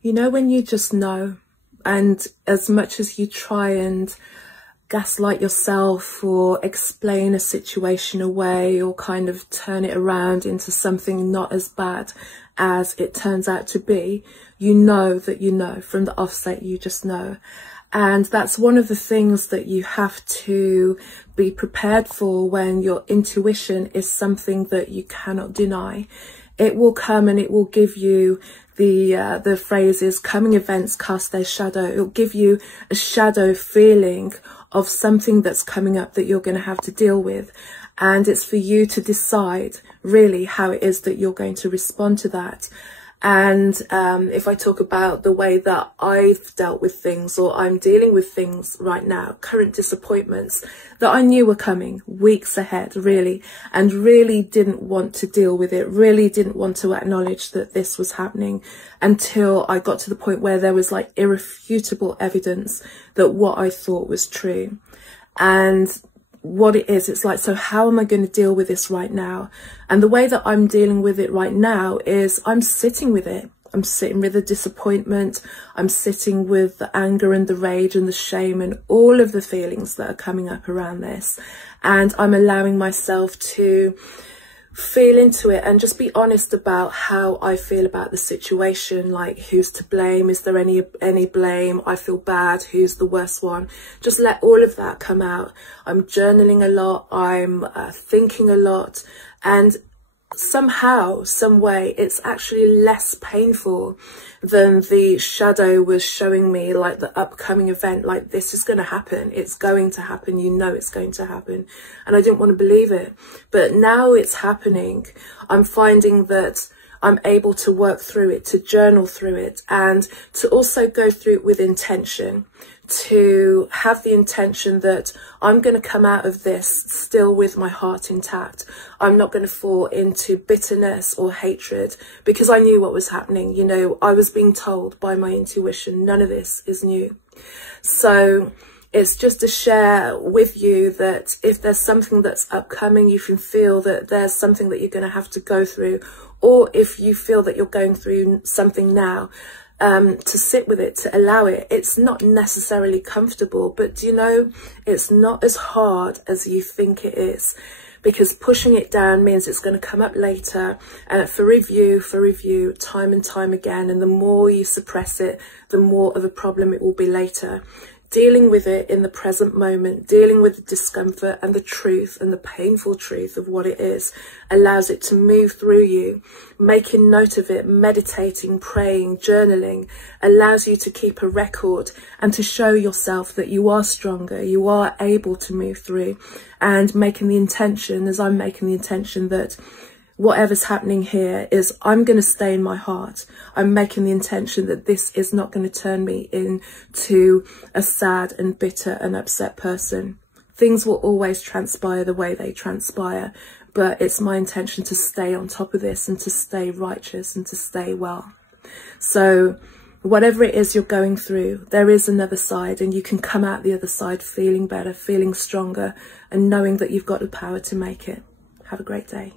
You know, when you just know, and as much as you try and gaslight yourself or explain a situation away or kind of turn it around into something not as bad as it turns out to be, you know that you know from the offset, you just know. And that's one of the things that you have to be prepared for when your intuition is something that you cannot deny. It will come and it will give you the phrase is coming events cast their shadow. It'll give you a shadow feeling of something that's coming up that you're going to have to deal with. And it's for you to decide really how it is that you're going to respond to that. And if I talk about the way that I've dealt with things, or I'm dealing with things right now, current disappointments that I knew were coming weeks ahead, really, and really didn't want to deal with it, really didn't want to acknowledge that this was happening until I got to the point where there was like irrefutable evidence that what I thought was true. And what it is, it's like, so how am I going to deal with this right now? And the way that I'm dealing with it right now is I'm sitting with it. I'm sitting with the disappointment. I'm sitting with the anger and the rage and the shame and all of the feelings that are coming up around this. And I'm allowing myself to feel into it and just be honest about how I feel about the situation. Like, who's to blame? Is there any blame? I feel bad. Who's the worst one? Just let all of that come out. I'm journaling a lot. I'm thinking a lot, and somehow, some way, it's actually less painful than the shadow was showing me, like the upcoming event, like this is going to happen, it's going to happen, you know it's going to happen. And I didn't want to believe it, but now it's happening. I'm finding that I'm able to work through it, to journal through it, and to also go through it with intention, to have the intention that I'm going to come out of this still with my heart intact. I'm not going to fall into bitterness or hatred, because I knew what was happening. You know, I was being told by my intuition, none of this is new. So it's just to share with you that if there's something that's upcoming, you can feel that there's something that you're going to have to go through, or if you feel that you're going through something now, to sit with it, to allow it. It's not necessarily comfortable, but you know, it's not as hard as you think it is, because pushing it down means it's going to come up later and for review, time and time again. And the more you suppress it, the more of a problem it will be later. Dealing with it in the present moment, dealing with the discomfort and the truth and the painful truth of what it is, allows it to move through you. Making note of it, meditating, praying, journaling, allows you to keep a record and to show yourself that you are stronger, you are able to move through. And making the intention, as I'm making the intention, that whatever's happening here is I'm going to stay in my heart. I'm making the intention that this is not going to turn me into a sad and bitter and upset person. Things will always transpire the way they transpire, but it's my intention to stay on top of this and to stay righteous and to stay well. So whatever it is you're going through, there is another side, and you can come out the other side feeling better, feeling stronger, and knowing that you've got the power to make it. Have a great day.